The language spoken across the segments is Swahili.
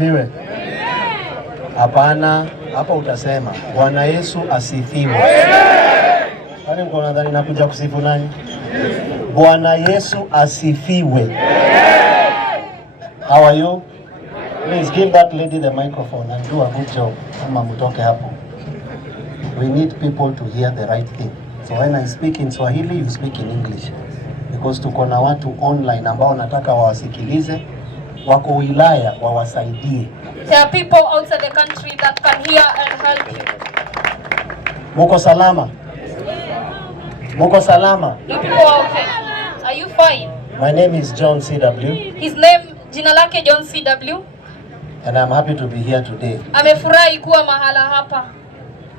asifiwe. Hapana, hapa utasema Bwana Yesu asifiwe. Kwani mko nadhani nakuja kusifu nani? Bwana Yesu asifiwe. How are you? Please give that lady the microphone and do a good job. Kama mtoke hapo. We need people to hear the right thing. So when I speak in Swahili, you speak in English. Because tuko na watu online ambao nataka wawasikilize, wako wilaya wawasaidie. There are people outside the country that can hear and help you. Muko salama? Muko salama? You people are okay? Are you fine? My name is John CW. His name, jina lake John CW. And I'm happy to be here today. Amefurahi kuwa mahala hapa.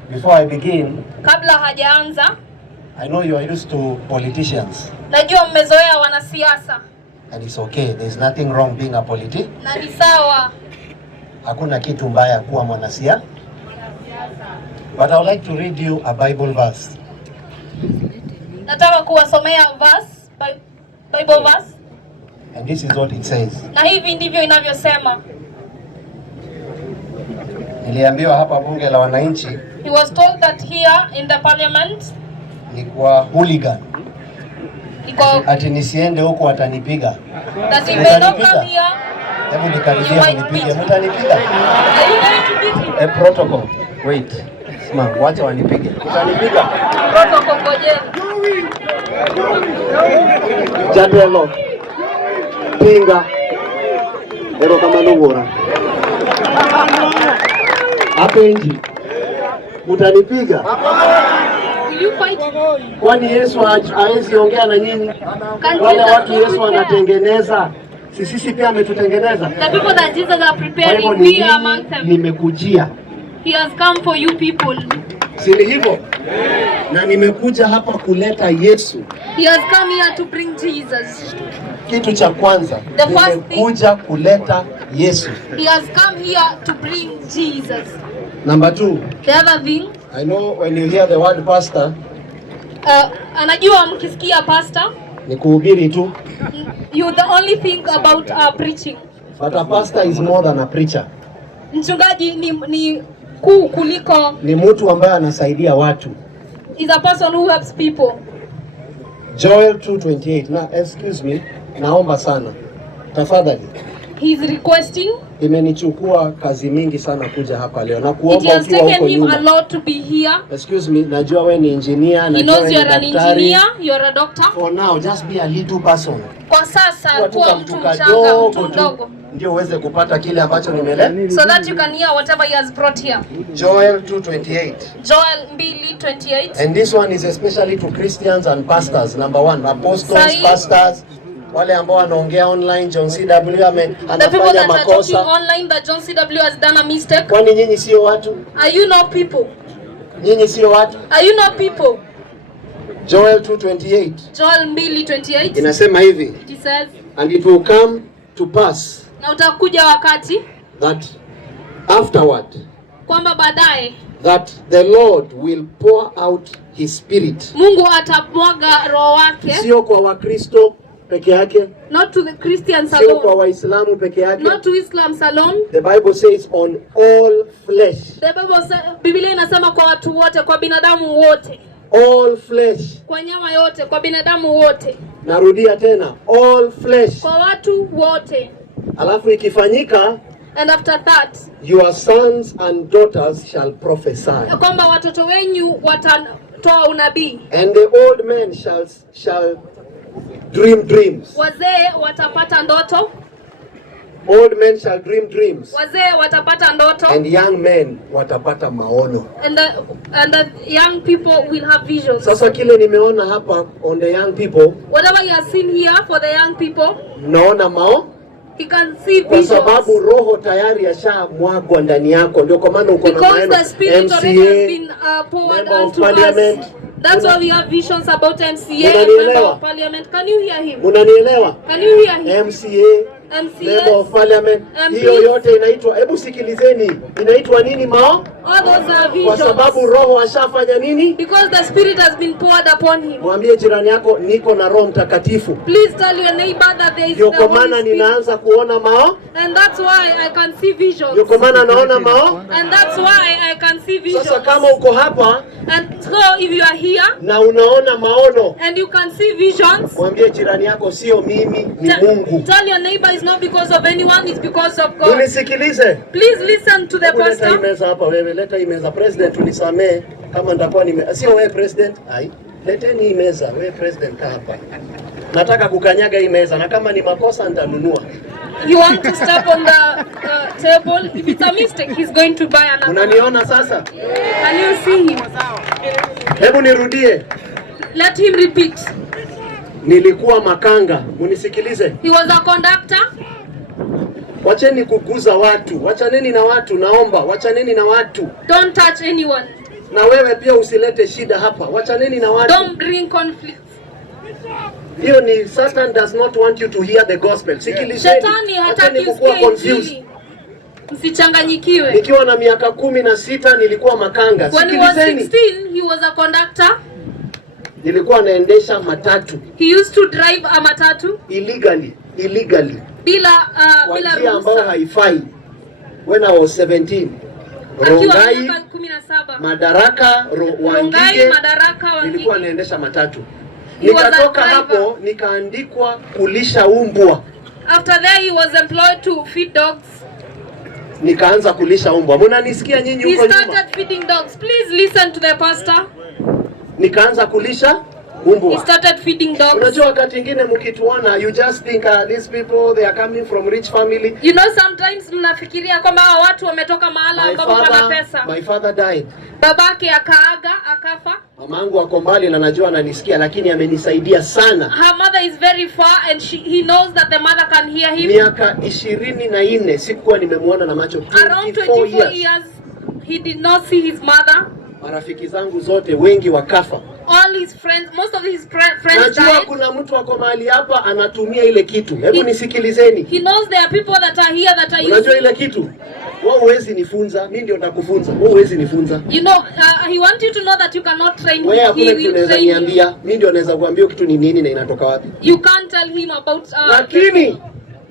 Before I begin, kabla hajaanza, I know you are used to politicians. Najua mmezoea wanasiasa. And it's okay. There's nothing wrong being a politician. Na ni sawa. Hakuna kitu mbaya kuwa mwanasiasa. But I would like to read you a Bible verse. Nataka kuwasomea verse, Bible verse. And this is what it says. Na hivi ndivyo inavyosema. Niliambiwa hapa bunge la wananchi. He was told that here in the parliament. Ni kwa hooligan. Ati nisiende huko watanipiga. That he may not come here. Hebu nikaribia kunipige. Mtanipiga? Are you going to beat him? A protocol. Wait. Sima, wacha wanipige. Mtanipiga? Protocol ngojeni. Jadelo. Pinga. Ero kama nungura. Hapo nje. Mtanipiga? Will you fight? Kwani Yesu haezi ongea na nyinyi? Wale watu Yesu anatengeneza. Sisi pia ametutengeneza. The people that Jesus are preparing, we are among them. Nimekujia. He has come for you people. Si hivyo? Na nimekuja hapa kuleta Yesu. He has come here to bring Jesus. Kitu cha kwanza, nimekuja kuleta Yesu. He has come here to bring Jesus. Number 2. The other thing, I know when you hear the word pastor, anajua mkisikia pastor, ni kuhubiri tu. You the only thing about preaching. But a pastor is more than a preacher. Mchungaji ni kuu kuliko. Ni mtu ambaye anasaidia watu. Is a person who helps people. Joel 2:28. Now, excuse me, naomba sana. Tafadhali. He is requesting. Imenichukua kazi mingi sana kuja hapa leo. Na kuomba ukiwa huko nyuma. It has taken him a lot to be here. Excuse me, najua wewe ni engineer, najua wewe ni daktari. He knows you're an engineer, you're a doctor. For now, just be a little person. Kwa sasa kuwa mtu mchanga, mtu mdogo. Ndio uweze kupata kile ambacho nimeleta. So that you can hear whatever he has brought here. Joel 2:28. Joel 2:28. And this one is especially to Christians and pastors. Number 1, apostles, pastors. Wale ambao wanaongea online, John CW anafanya makosa. Online that John CW has done a mistake. Kwani nyinyi sio watu? Are you not people? Nyinyi sio watu? Are you not people? Joel 2:28. Joel 2:28. Inasema hivi. It says, and it will come to pass. Na utakuja wakati. That afterward. Kwamba baadaye. That the Lord will pour out his spirit. Mungu atamwaga roho wake. Sio kwa Wakristo peke yake. Not to the Christians alone. Sio kwa Waislamu peke yake. Not to Islam alone. The Bible says on all flesh. The Bible Biblia inasema kwa watu wote, kwa binadamu wote. All flesh. Kwa nyama yote, kwa binadamu wote. Narudia tena, all flesh. Kwa watu wote. Alafu ikifanyika, and after that, your sons and daughters shall prophesy. Kwamba watoto wenyu watatoa unabii. And the old men shall dream dreams. Wazee watapata ndoto. Old men shall dream dreams. Wazee watapata ndoto. And young men watapata maono. And the young people will have visions. Sasa kile nimeona hapa on the young people. Whatever you have seen here for the young people. Naona He can see visions. Kwa sababu roho tayari yashamwagwa ndani yako, ndio kwa maana uko na maana. Because the spirit already has been poured onto us. That's why we have visions about MCA, member of parliament. Can you hear him? Unanielewa? Can you hear him? MCA, member of parliament. Hiyo yote inaitwa, hebu sikilizeni, inaitwa nini All those are Kwa visions. sababu Roho ashafanya nini? Because the Spirit has been poured upon him. Mwambie jirani yako niko na Roho Mtakatifu. Please tell your neighbor that there is Ndio the kwa Holy maana Spirit. ninaanza kuona mao. And that's why I can see visions. Ndio kwa maana naona mao. And that's why I can see visions. Sasa kama uko hapa And so if you are here na unaona maono, and you can see visions, mwambie jirani yako sio mimi, ni Mungu. tell your neighbor it's not because of anyone, it's because of God. Unisikilize. Please listen to the Leta hii pastor. meza hapa wewe, leta hii meza. President unisamee kama nitakuwa sio wewe president. Hai. Leteni hii meza, wewe president kaa hapa. Nataka kukanyaga hii meza na kama ni makosa nitanunua. You want to step on the table? If it's a mistake, he's going to buy another. Unaniona sasa? Can you see him? Hebu nirudie. Let him repeat. Nilikuwa makanga. Unisikilize. He was a conductor. Wacheni kuguza watu. Wachaneni na watu, naomba. Wachaneni na watu. Don't touch anyone. Na wewe pia usilete shida hapa. Wachaneni na watu. Don't bring conflict. Hiyo ni Satan does not want you to hear the gospel. Sikilizeni. Shetani hataki usikie Injili. Msichanganyikiwe. Nikiwa na miaka 16 nilikuwa makanga. When he was Sikilizeni. 16, he was a conductor. Nilikuwa naendesha matatu. He used to drive a matatu Illegally. bila Kwa njia ambayo ruhusa. haifai. When I was 17. Akiwa Rongai, miaka 17. Madaraka, Rongai, Wangige. Madaraka, Nilikuwa Wangige. naendesha matatu. He was a Nikatoka driver. hapo nikaandikwa kulisha umbwa. After that, he was employed to feed dogs. Nikaanza kulisha umbwa. Mnanisikia nyinyi He huko nyuma? started feeding dogs. Please listen to the pastor. Nikaanza kulisha He umbwa. started feeding dogs. Unajua wakati mwingine mkituona you just think these people they are coming from rich family. You know, sometimes mnafikiria kwamba hawa watu wametoka mahala ambapo pana pesa. My father died. Babake akafa. Mamangu ako mbali na najua ananisikia lakini amenisaidia sana. Her mother is very far and he knows that the mother can hear him. Miaka 24 sikuwa nimemuona na macho. Around 24 years, he did not see his mother. Marafiki zangu zote wengi wakafa. All his friends, most of his friends Najua died. kuna mtu wako mahali hapa anatumia ile kitu. Hebu nisikilizeni. He knows there are people that are here that are Unajua using. ile kitu? Wewe huwezi nifunza, mimi ndio nitakufunza. Wewe huwezi nifunza. You know, he wants you to know that you cannot train Wewe him. hakuna He kitu will unaweza train you. niambia. Mimi ndio naweza kuambia kitu ni nini na inatoka wapi. You can't tell him about Lakini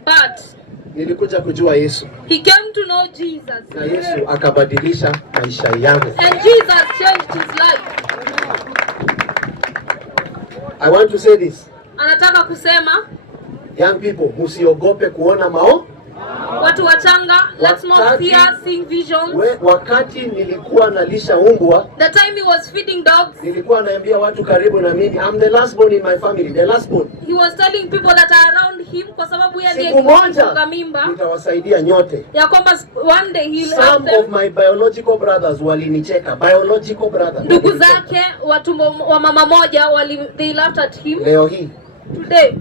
but nilikuja kujua Yesu. he came to know Jesus. Na Yesu akabadilisha maisha yangu. And Jesus changed his life. I want to say this. Anataka kusema Young people, msiogope kuona mao. watu wachanga, let's not fear seeing visions. Wakati nilikuwa nalisha umbwa, The time he was feeding dogs, nilikuwa naambia watu karibu na mimi, I'm the last born in my family, the last born. he was telling people that are around him kwa sababu yeye ndiye Siku moja kufunga mimba nitawasaidia nyote. ya kwamba one day he'll help Some of them. my biological brothers walinicheka. Biological brothers. Ndugu walinicheka. zake wa mama moja they laughed at him. Leo hii Today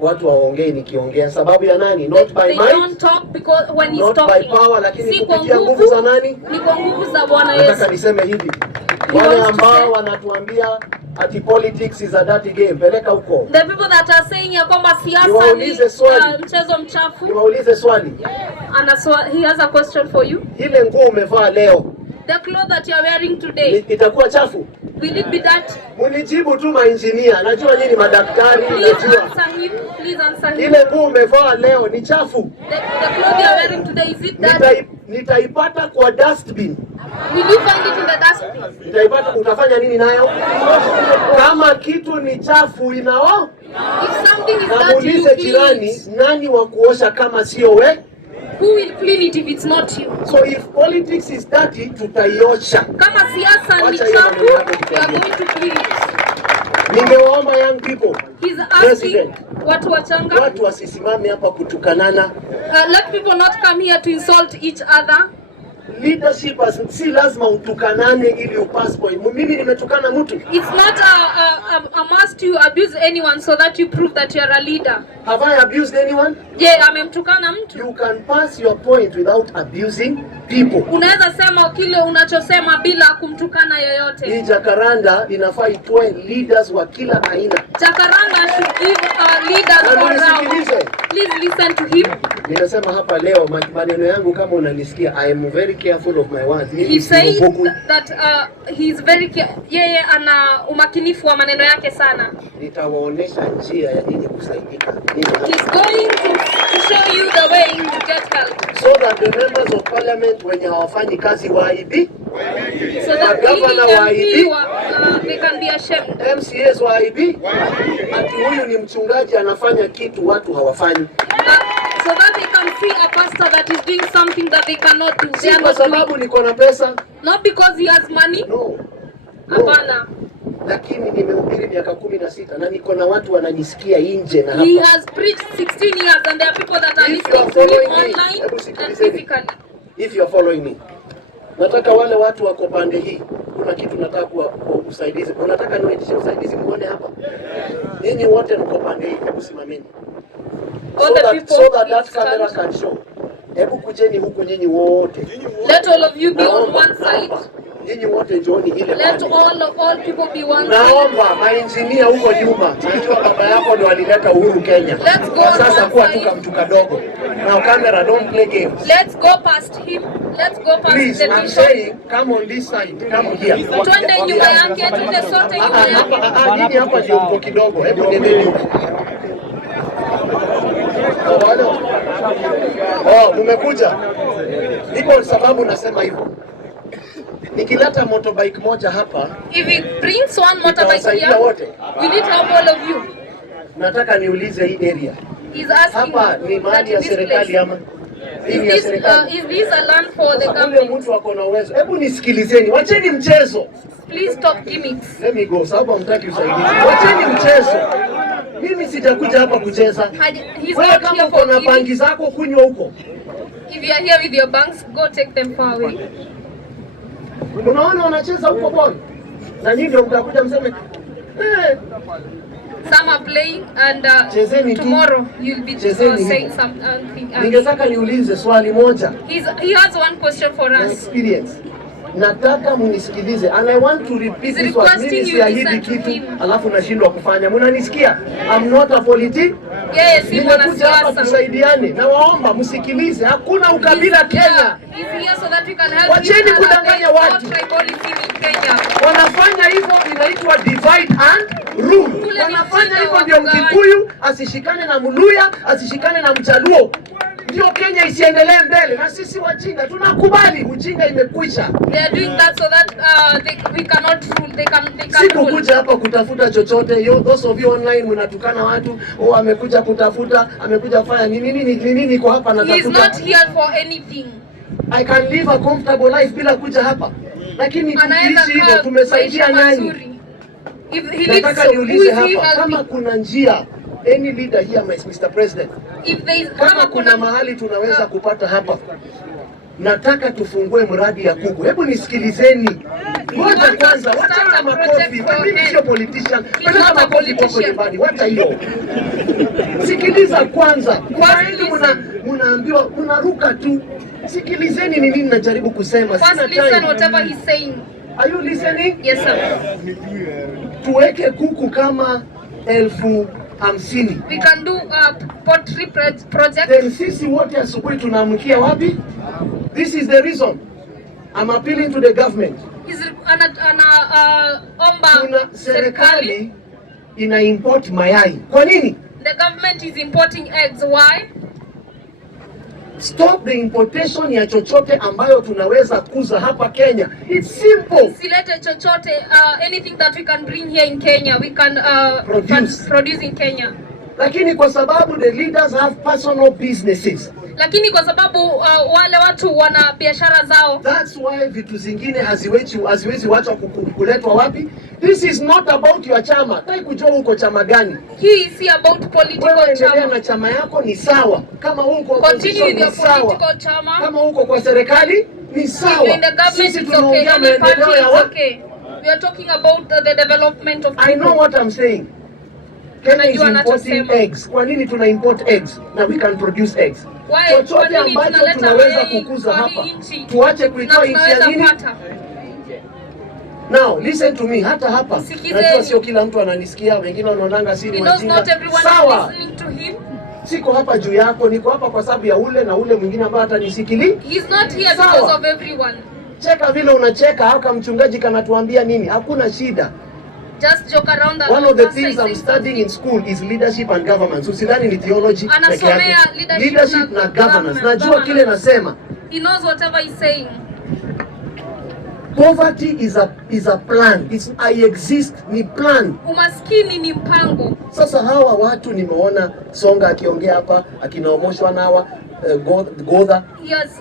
watu waongei nikiongea sababu ya nani? Not by they might, don't talk because when he's not by talking, power, lakini si kwa kupitia nguvu za nguvu, nani? ni kwa nguvu za Bwana Nataka Yesu. niseme hivi. He Wale wants to say- ambao wanatuambia ati politics is a dirty game, peleka huko. The people that are saying ya kwamba siasa ni Niwaulize swali. mchezo mchafu. Niwaulize swali. He has a question for you. Ile nguo umevaa leo The clothes that you are wearing today, itakuwa chafu? will it be that? Munijibu tu mainjinia. Najua nyinyi madaktari Please najua. answer him. Please answer him. Ile nguo umevaa leo ni chafu. The clothes you are wearing today, is it that? Nitaipata kwa dustbin. Will you find it in the dustbin? Nitaipata, utafanya nini nayo? Kama kitu ni chafu inao, If something is na dirty, you muulize clean jirani, it. nani wa kuosha kama sio we? Who will clean it if it's not you? So if politics is dirty, tutaiosha. Kama siasa ni Wacha hiyo chafu, maneno yako we are tukwambie. going to clean it. Ningewaomba young people, He's asking President, watu wachanga, watu wasisimame hapa kutukanana. let people not come here to insult each other. Leadership si lazima utukanane ili upass point. Mimi nimetukana mtu. It's not a must to abuse anyone so that you prove that you are a leader. Have I abused anyone? Je, amemtukana mtu? You can pass your point without abusing people. Unaweza sema kile unachosema bila kumtukana yoyote. Hii Jacaranda inafaa itoe leaders wa kila aina. Jacaranda should give leaders all round. Please listen to him. Ninasema hapa leo maneno yangu kama unanisikia, I am very careful of my words. He says that he's very yeye ana umakinifu wa maneno yake sana. Nitawaonesha njia ya nini kusaidika. He's going to show you the way to get help. So that the members of parliament wenye hawafanyi kazi waaibi, so that governor waaibi, they can be ashamed. MCAs waaibi, ati huyu ni mchungaji anafanya kitu watu hawafanyi. So that they can see a pastor that is doing something that they cannot do. Si kwa sababu niko na pesa. Not because he has money. No. Hapana. Lakini nimehubiri miaka 16 na niko na watu wananisikia nje na hapa. He has preached 16 years and there are people that are listening to him online and physically. If you are following me. Nataka wale watu wako pande hii. Kuna kitu nataka kwa usaidizi. Unataka niwaitishe usaidizi muone hapa. Ninyi wote mko pande hii, hebu simameni. So that camera can show. Hebu kujeni huku nyinyi wote. Let all of you be on one side. Nyinyi wote njooni ile. Let all people be one side. Naomba mainjinia huko nyuma. Najua baba yako ndo alileta uhuru Kenya. Let's go. Sasa kuwa mtu kadogo. Now camera, don't play games. Let's go past him. Let's go past please, the I'm bishop. saying, come on this side. Come here. Twende nyuma yake, twende sote nyuma yake. Nini hapa ndio mko kidogo. Hebu nendeni huko. Umekuja. Niko sababu nasema hivyo. Nikileta motorbike moja hapa, if he brings one motorbike here, we need to help all of you. Nataka niulize hii area. He's asking hapa ni mali ya serikali ama? Is this a land for the government? Mtu wako na uwezo. Hebu nisikilizeni. Wacheni mchezo. Please stop gimmicks. Let me go. Sababu hamtaki usaidizi. Wacheni mchezo. Mimi sijakuja hapa kucheza. Wewe kama uko na bangi zako kunywa huko. If you are here with your banks, go take them far away. Unaona wanacheza huko ball. Na nyinyi ndio mtakuja mseme some are playing and tomorrow you'll be saying something. Ningetaka niulize swali moja. He has one question for us. Experience. Nataka munisikilize and I want to repeat this one. Mimi siahidi kitu alafu nashindwa kufanya. Mnanisikia? I'm not a politician. Yes, si mwanasiasa. Tusaidiane. Na waomba msikilize. Hakuna ukabila Kenya. Wacheni kudanganya watu. Wanafanya hivyo inaitwa divide and rule. Wanafanya hivyo ndio Mkikuyu asishikane na Mluya, asishikane na Mchaluo. Ndio Kenya isiendelee mbele na sisi wajinga tunakubali ujinga imekwisha. They are doing that so that we cannot rule. They can Sikukuja hapa kutafuta chochote. Those of you online mnatukana watu, amekuja kutafuta, amekuja kufanya nini niko hapa natafuta. He is not here for anything. I can live a comfortable life bila kuja hapa. Lakini tukiishi hivyo tumesaidia nani? Nataka niulize hapa kama kuna njia any leader here Mr. President. Kama kuna mahali tunaweza kupata hapa. Nataka tufungue mradi ya kuku. Hebu nisikilizeni. Ngoja kwanza, wacha na makofi. Mimi sio politician. Wacha makofi kwa nyumbani. Wacha hiyo. Sikiliza kwanza. Kwanza mnaambiwa mnaruka tu. Sikilizeni ni nini najaribu kusema. Sina time. Listen whatever he's saying. Are you listening? Yes sir. Tuweke kuku kama 50,000. We can do a poultry project. Then sisi wote asubuhi tunaamkia wapi? This is the reason. I'm appealing to the government. Omba serikali ina import mayai. Kwa nini? The government is importing eggs. Why? Stop the importation ya chochote ambayo tunaweza kuza hapa Kenya. It's simple. Silete chochote, anything that we can bring here in Kenya, we can produce in Kenya. Lakini kwa sababu the leaders have personal businesses. Lakini kwa sababu wale watu wana biashara zao. That's why vitu zingine haziwezi wacha kuletwa wapi? This is not about your chama. Nataka kujua uko chama gani. He is about political chama. Na chama yako ni sawa. Kama uko continue with your political chama. Kama uko kwa serikali ni sawa. In the government it's okay. Any party is okay. We are talking about the development of people. I know what I'm saying. Kenya is importing eggs. Kwa nini tuna import eggs? Now we can produce eggs. chochote ambacho tunaweza kukuza hapa, tuache kuitoa nchi ya nini? Now listen to me, hata hapa najua sio kila mtu ananisikia, wengine wanaonanga siri wajinga. Sawa, siko hapa juu yako, niko hapa kwa sababu ya ule na ule mwingine ambaye hata nisikili. He's not here because of everyone. Cheka vile unacheka, haka mchungaji kanatuambia nini? Hakuna shida. Just joke around. One of the things I'm studying in school is leadership and governance. Usidhani ni theology peke yake. Leadership na governance. Najua kile nasema. He knows whatever he's saying. Poverty is a plan. It's I exist ni plan. Umaskini ni mpango. Sasa hawa watu nimeona Songa akiongea hapa, akinaomoshwa na hawa Godha. Yes,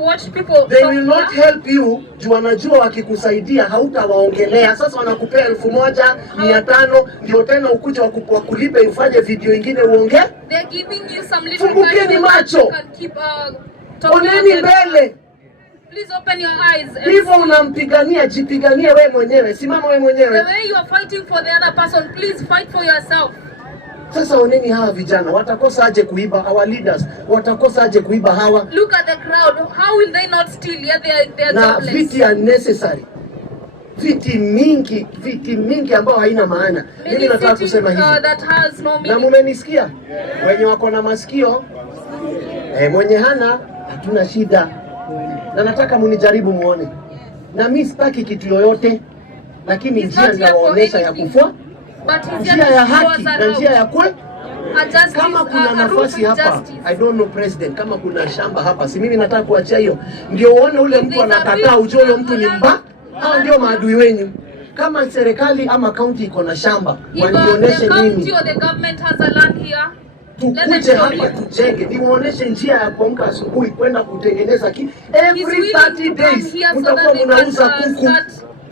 watch people. They will not help you. Juu wanajua wakikusaidia hautawaongelea. Sasa wanakupea 1,500 ndio tena ukuje wakulipe ufanye video nyingine uongee. They are giving you some little Fungukeni macho. Oneni mbele. Please open your eyes. Hivyo unampigania, jipiganie wewe mwenyewe. Simama wewe mwenyewe. The way you are fighting for the other person, please fight for yourself. Sasa oneni hawa vijana, watakosa aje kuiba our leaders? Watakosa aje kuiba hawa? Look at the crowd. How will they not steal? Yeah, they are na jobless. Viti unnecessary. Viti mingi ambao haina maana. Mimi nataka kusema hivi. That has no meaning. Na mumenisikia? Wenye wako na masikio, mwenye hana hatuna shida. Na nataka munijaribu muone. Na mimi sitaki kitu yoyote, lakini njia nitawaonesha ya kufua. Njia ya haki na njia ya kwe. Kama kuna nafasi hapa, I don't know president, kama kuna shamba hapa, si mimi nataka kuachia hiyo. Ndio uone ule mtu anakataa, ujue huyo mtu ni mbaya. Hao ndio maadui wenyu. Kama serikali ama county iko na shamba, wanionyeshe mimi. Tukuje hapa tujenge, niwaoneshe njia ya kuamka asubuhi kwenda kutengeneza every 30 days mtakuwa mnauza kuku.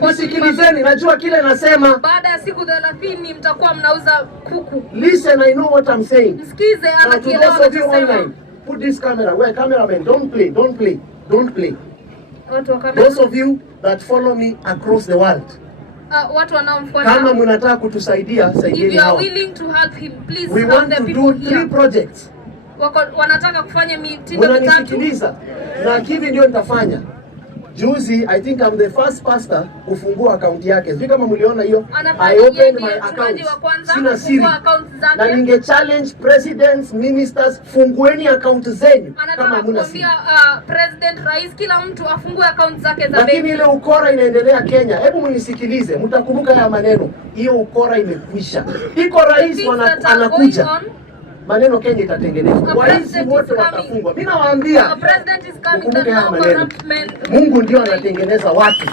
Nisikilizeni, najua kile nasema. Baada ya siku 30 mtakuwa mnauza kuku. Listen, I know what I'm saying. Msikize anakielewa anachosema. Put this camera. Where cameraman? Don't play. Those of you that follow me across the world. Watu wanaomfuata. Kama mnataka kutusaidia, saidieni If you are hawa. willing to help him, please we want to do 3 projects. Wanataka kufanya mitindo mitatu. Unanisikiliza? Na hivi ndio nitafanya. Juzi, I think I'm the first pastor kufungua account yake. Sio kama mliona hiyo. I opened my account. Sina siri. Na ninge challenge presidents, ministers, fungueni account zenu kama hamna siri. President, rais, kila mtu afungue account zake za benki. Lakini ile ukora inaendelea Kenya. Hebu mnisikilize, mtakumbuka haya maneno. Hiyo ukora imekwisha. Iko rais anakuja. Maneno Kenya itatengenezwa. Waisi wote watafungwa. Mimi nawaambia. Ukumbuke haya maneno. Mungu ndio anatengeneza watu.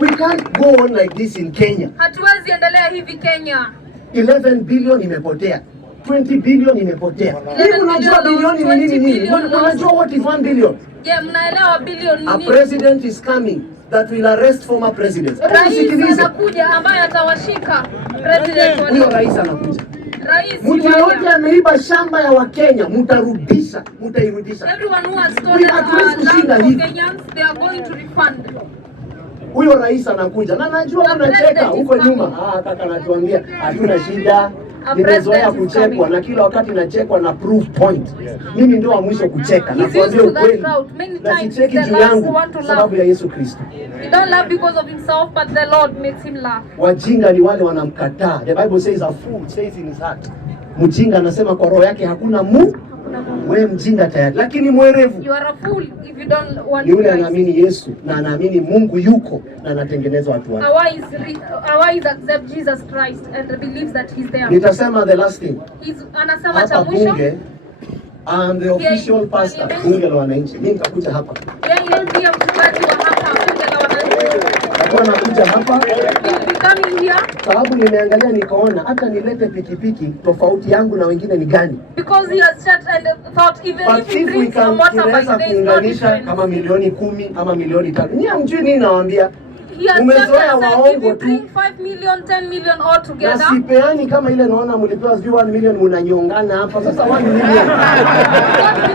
We can't go on like this in Kenya. Hatuwezi endelea hivi Kenya. 11 billion imepotea. 20 billion imepotea. Hivi unajua bilioni ni nini? Unajua what is 1 billion? Mnaelewa bilioni ni nini? A president is coming that will arrest former presidents. Rais anakuja ambaye atawashika president. Huyo rais anakuja. Mtu yote ameiba shamba ya Wakenya, mtairudisha. Everyone who has stolen land for Kenyans, they are going to refund. Huyo rais anakuja. Na najua unacheka huko nyuma. Kaka anatuambia hatuna shida. Nimezoea kuchekwa na kila wakati nachekwa na proof point. Mimi ndio wa mwisho kucheka. Nakwambia ukweli. Na sicheki juu yangu sababu ya Yesu Kristo. He don't laugh because of himself, but the Lord makes him laugh. Wajinga ni wale wanamkataa. The Bible says a fool says in his heart. Mjinga anasema kwa roho yake hakuna Mungu. Wewe mjinga tayari. Lakini mwerevu. You are a fool if you don't want. Yule anaamini Yesu na anaamini Mungu yuko na anatengeneza watu wake. Wise accept Jesus Christ and believes that he's there. Nitasema the last thing. Anasema cha mwisho. I'm the official pastor. Bunge la wananchi. Mimi nitakuja hapa. Yeye ndiye mchungaji wa hapa bunge la wananchi. Nitakuwa nakuja hapa. Coming here. Sababu nimeangalia nikaona hata nilete pikipiki tofauti yangu na wengine ni gani? Because he has checked and thought even if he brings some motorbike there is no difference. Kama milioni 10 ama milioni 5. Ni hamjui nini nawaambia? Umezoea waongo tu. 5 million, 10 million all together. Na sipeani kama ile naona mlipewa 1 million mnanyongana hapa. Sasa 1 million.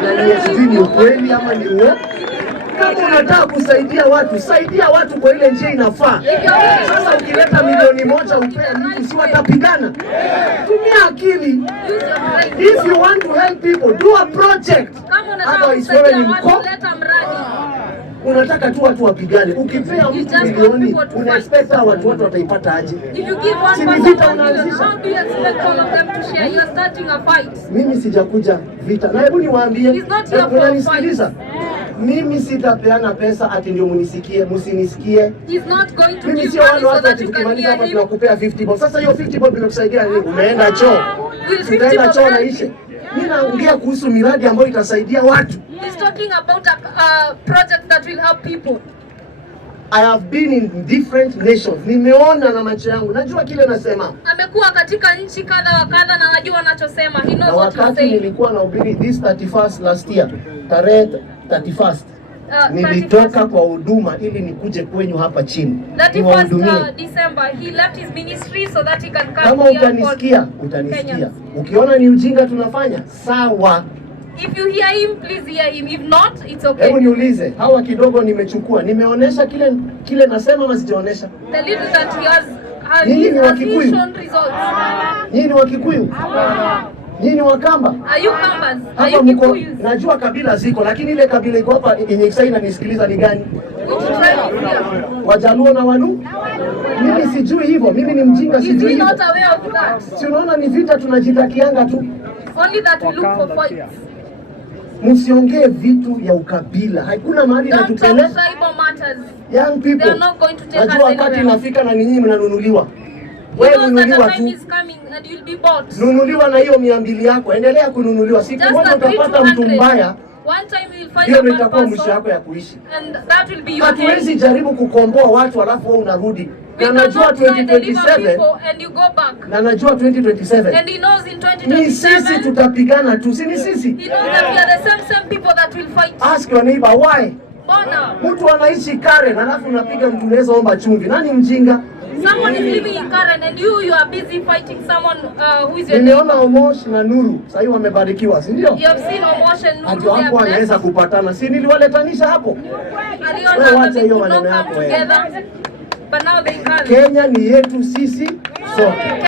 Na ni sijui ni ukweli ama ni uongo. Kama unataka kusaidia watu, saidia watu kwa ile njia inafaa. Sasa ukileta milioni moja upea mtu, si watapigana? Tumia akili. If you want to help people, do a project. Otherwise wewe ni unataka tu watu wapigane. Ukipea mtu milioni, una expect watu wataipata aje? If you give one person $1 million, how do you expect all of them to share? You are starting a fight. Mimi sijakuja vita. Na hebu niwaambie, unanisikiliza? Mimi sitapeana pesa ati ndio munisikie, musinisikie. He's not going to mimi give sio money wale so that watu you can tukimaliza hear hapa him. tunakupea 50 bob. Sasa hiyo 50 bob inakusaidia nini? Umeenda choo. Umeenda choo na ishe. Mimi naongea kuhusu miradi ambayo itasaidia watu. He's talking about a project that will help people. I have been in different nations. Nimeona na macho yangu. Najua kile nasema. Amekuwa katika nchi kadha wa kadha na anajua anachosema. He knows what to say. Wakati nilikuwa nahubiri this 31st last year, tarehe 31st, nilitoka kwa huduma ili nikuje kwenyu hapa chini. 31st December, he left his ministry so that he can come kama here. Utanisikia. Ukiona ni ujinga tunafanya, sawa. If you hear him, please hear him. If not, it's okay. Hebu niulize, hawa kidogo nimechukua. Nimeonesha kile nasema ama sijaonesha? The little that he has Nyinyi ni Wakikuyu? shown results. Nyinyi ni Wakikuyu? Nyinyi ni Wakamba? Are you Kambas? Are Hapa you mko, Kikuyus? najua kabila ziko, lakini ile kabila iko hapa yenye sasa inanisikiliza ni gani? Which tribe is here? Wajaluo na Walu? Mimi sijui hivyo, mimi ni mjinga, Is sijui he hivyo. not aware of that? Si unaona ni vita tunajitakianga tu. Only that we look for fights. Msiongee vitu ya ukabila. Hakuna mahali Don't talk natupeleka. tribal matters. Young They people. are not going to take us Najua wakati anywhere. nafika na ninyi mnanunuliwa. He Wewe knows that nunuliwa the time tu. is coming and you'll be bought. Nunuliwa na hiyo 200 yako. Endelea kununuliwa. Siku Just moja agree utapata mtu 200. mbaya. One time you'll find Hiyo a ndio bad itakuwa mwisho person yako ya kuishi. and that will be your Hatuwezi end. jaribu kukomboa watu alafu wewe unarudi. We Na najua cannot try to deliver 2027. people and you go back. Na najua 2027. And he knows in Ni sisi 2027, tutapigana tu. Si ni sisi? he knows that we are the same people that will fight. Ask your neighbor why. Bona. Mtu anaishi Karen alafu unapiga mtu unaweza omba chumvi. Nani mjinga? Someone is living in Karen and you are busy fighting someone who is your neighbor. Nimeona Omosh na Nuru sasa hivi wamebarikiwa, si ndio? You have seen Omosh and Nuru, Ati they are wako wanaweza blessed. kupatana. Si niliwaletanisha hapo? Earlier on, Wewe wacha they hiyo could not maneno come yako wewe. together, but now they can. Kenya ni yetu sisi sote.